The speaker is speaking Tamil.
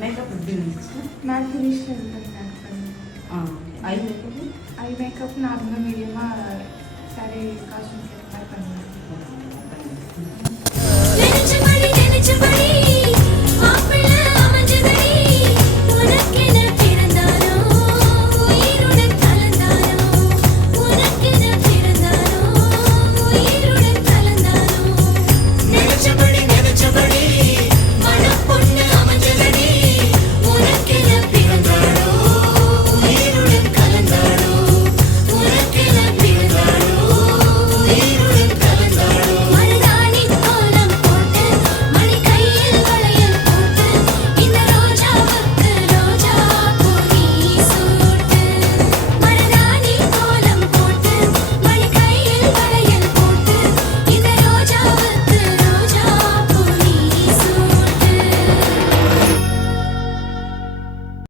மேக்கப் எப்படி இருந்துச்சு? மேட் ஃபினிஷில் இருந்தது மேக்கப் பண்ணி. ஐ மேக்கப் ஐ மேக்கப் நார்மலாக மீடியமாக சாரி காஸ்டியூம் கேட்ட மாதிரி பண்ணுவேன்.